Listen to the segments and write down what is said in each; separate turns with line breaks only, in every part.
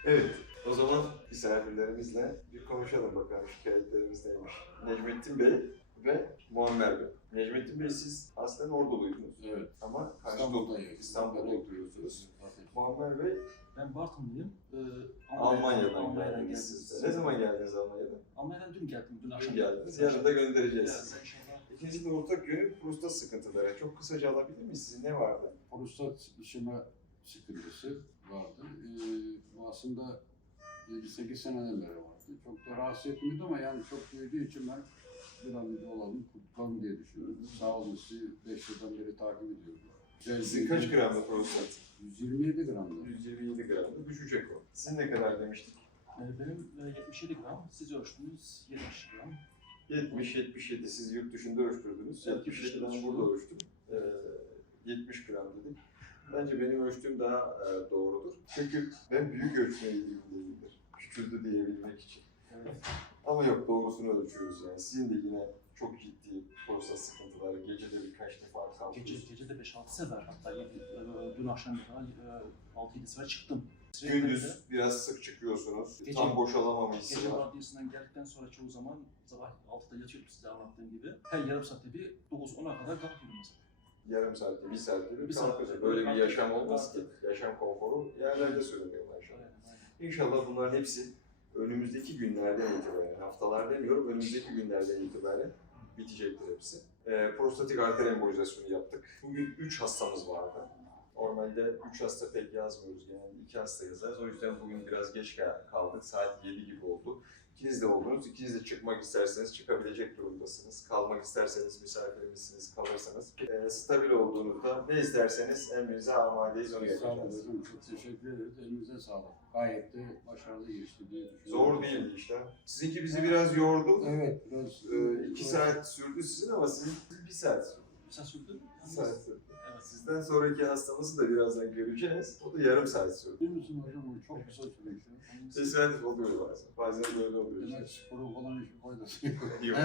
Evet, o zaman misafirlerimizle bir konuşalım bakalım şikayetlerimiz neymiş. Necmettin Bey ve Muammer Bey. Necmettin Bey siz aslen Orduluydunuz.
Evet.
Ama İstanbul'da oturuyorsunuz. Muammer Bey
Ben Bartınlıyım.
Almanya'dan geldiniz siz de. Ne zaman geldiniz Almanya'dan?
Almanya'dan dün geldim. Dün
Dün
akşam
geldiniz. Yarın da göndereceğiz
Evet,
sizi.
inşallah.
İkinci de ortak yönü prostat sıkıntıları. Çok kısaca alabilir miyiz? Sizin ne vardı?
Prostat işeme sıkıntısı vardı. Bu aslında 7-8 seneden beri vardı. Çok da rahatsız etmiyordu ama yani çok büyüdüğü için ben bir an önce olalım, kurtulalım diye düşünüyorum. Sağ olun sizi 5 yıldan beri takip ediyorum.
Sizin kaç gramdı prostat?
127 gramda.
127 gramda düşecek o. Sizin ne kadar demiştik?
Benim 77 gram, siz ölçtünüz 70 gram.
70-77 siz yurt dışında ölçtürdünüz. 77'den burada ölçtüm. 70 gram dedik. Bence benim ölçtüğüm daha doğrudur. Çünkü ben büyük ölçmeye ilgili değildir. Küçüldü diyebilmek için.
Evet.
Ama yok doğrusunu ölçüyoruz yani. Sizin de yine çok ciddi prostat sıkıntıları. Gecede birkaç defa kalkıyorsunuz.
Gece de 5-6 sefer hatta dün akşam da 6-7 sefer çıktım.
Gündüz biraz sık çıkıyorsunuz.
Gece-
Tam boşalama hissi
Gece
var.
vardiyasından geldikten sonra çoğu zaman sabah 6'da yatıyordum size anlattığım gibi. Her yarım saatte bir 9-10'a kadar kalkıyordum mesela.
Yarım saatte, bir saatte bir
Bir saatte
kalkıyorsunuz.
bir
Böyle bir
kalkıyoruz.
yaşam olmaz ki. Yaşam konforu yerlerde sürünüyor maşallah.
Aynen, aynen.
İnşallah bunların hepsi önümüzdeki günlerden itibaren, haftalar demiyorum, önümüzdeki günlerden itibaren bitecektir hepsi. Prostatik arter embolizasyonu yaptık. Bugün 3 hastamız vardı. Normalde 3 hasta pek yazmıyoruz, genelde 2 hasta yazarız. O yüzden bugün biraz geç kaldık, saat 7 gibi oldu. İkiniz de oldunuz, ikiniz de çıkmak isterseniz çıkabilecek durumdasınız. Kalmak isterseniz misafirimizsiniz, kalırsanız. Stabil olduğunuzda ne isterseniz emrinize amadeyiz, onu
Sağ olun
yapacağız.
hocam, çok teşekkür ederiz. Elinize sağlık. Gayet de başarılı geçti diye düşünüyorum.
Zor değildi işlem. Sizinki bizi biraz yordu.
Evet, biraz.
2 saat sürdü sizin ama sizin 1 saat sürdü.
Sen sürdün?
1 saat sürdü.
Evet.
Sizden sonraki hastamızı da birazdan göreceğiz. O da yarım saat sürdü.
Değil misin hocam? O çok kısa sürüyor.
Tesadüf oluyor bazen. Bazen böyle oluyor.
Demek sporu falan hiçbir faydası yok.
Yok.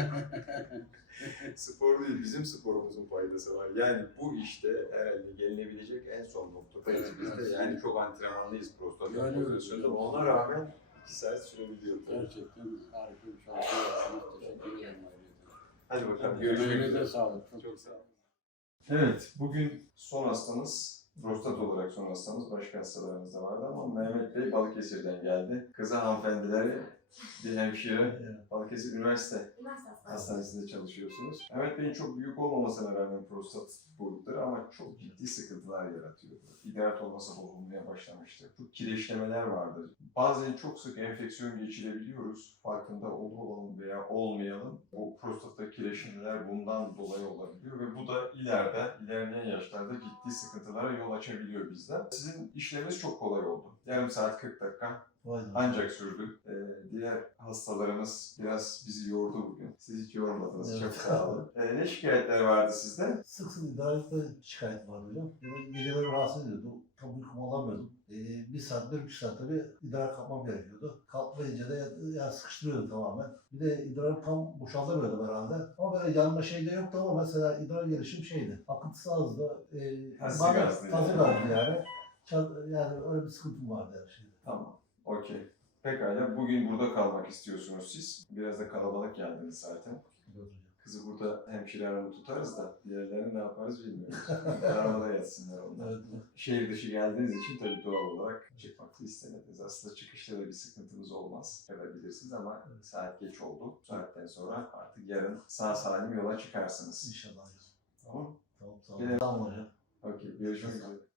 Spor değil, bizim sporumuzun faydası var. Yani bu işte herhalde gelinebilecek en son noktadayız
Evet,
biz de.
evet.
Yani çok antrenmanlıyız prostat
Yani
pozisyonunda.
öyle.
Ona rağmen 2 saat sürebiliyor.
Gerçekten harika bir çalışma yaptınız. Teşekkür ederim ayrıca.
Hadi bakalım görüşmek
Elinize
üzere.
sağlık.
Çok sağ olun. Evet, bugün son hastamız, prostat olarak son hastamız, başka hastalarımız da vardı ama Mehmet Bey Balıkesir'den geldi. Kızı hanımefendileri, bir hemşire, Balıkesir Üniversite Hastanesi'nde çalışıyorsunuz. Mehmet Bey'in çok büyük olmamasına rağmen prostat boyutları ama çok ciddi sıkıntılar yaratıyordu. İdrar olması bozulmaya başlamıştı. Çok kireçlemeler vardı. Bazen çok sık enfeksiyon geçirebiliyoruz. Farkında olalım veya olmayalım. Bu prostatta kireçlemeler bundan dolayı olabiliyor ve bu da ilerleyen yaşlarda ciddi sıkıntılara yol açabiliyor bizde. Sizin işleminiz çok kolay oldu. Yarım saat 40 dakika ancak sürdü. Diğer hastalarımız biraz bizi yordu bugün. Siz hiç yormadınız.
Evet.
Çok sağ olun. Ne şikayetler vardı sizde?
Sık sık idrarlıkta şikayet var hocam. Geceleri rahatsız ediyordu. Tam uykumu alamıyordum. 1 saat, 1,5 saatte bir idrar kapmam gerekiyordu. Kalkmayınca da ya sıkıştırıyordu tamamen. Bir de idrarım tam boşaltamıyordum herhalde. Ama böyle yanma şey de yoktu ama mesela idrar gelişim şeydi. Akıntısı azdı.
Tazi
Bana
gazlı
tazi
yani.
gazlı yani. Yani öyle bir sıkıntım vardı her şeyde.
Tamam. Okey. Pekala. Bugün burada kalmak istiyorsunuz siz. Biraz da kalabalık geldiniz zaten.
Evet hocam.
Kızı burada hemşire aramı tutarız da diğerlerini ne yaparız bilmiyoruz. Arabada yatsınlar onlar.
Evet.
Şehir dışı geldiğiniz için tabii doğal olarak çıkmak da istemediniz. Aslında çıkışta da bir sıkıntımız olmaz. Yapabilirsiniz ama saat geç oldu. Bu saatten sonra artık yarın sağ salim yola çıkarsınız.
İnşallah hocam.
Tamam.
Tamam,
Yine-
tamam hocam.
Okey. Görüşmek üzere.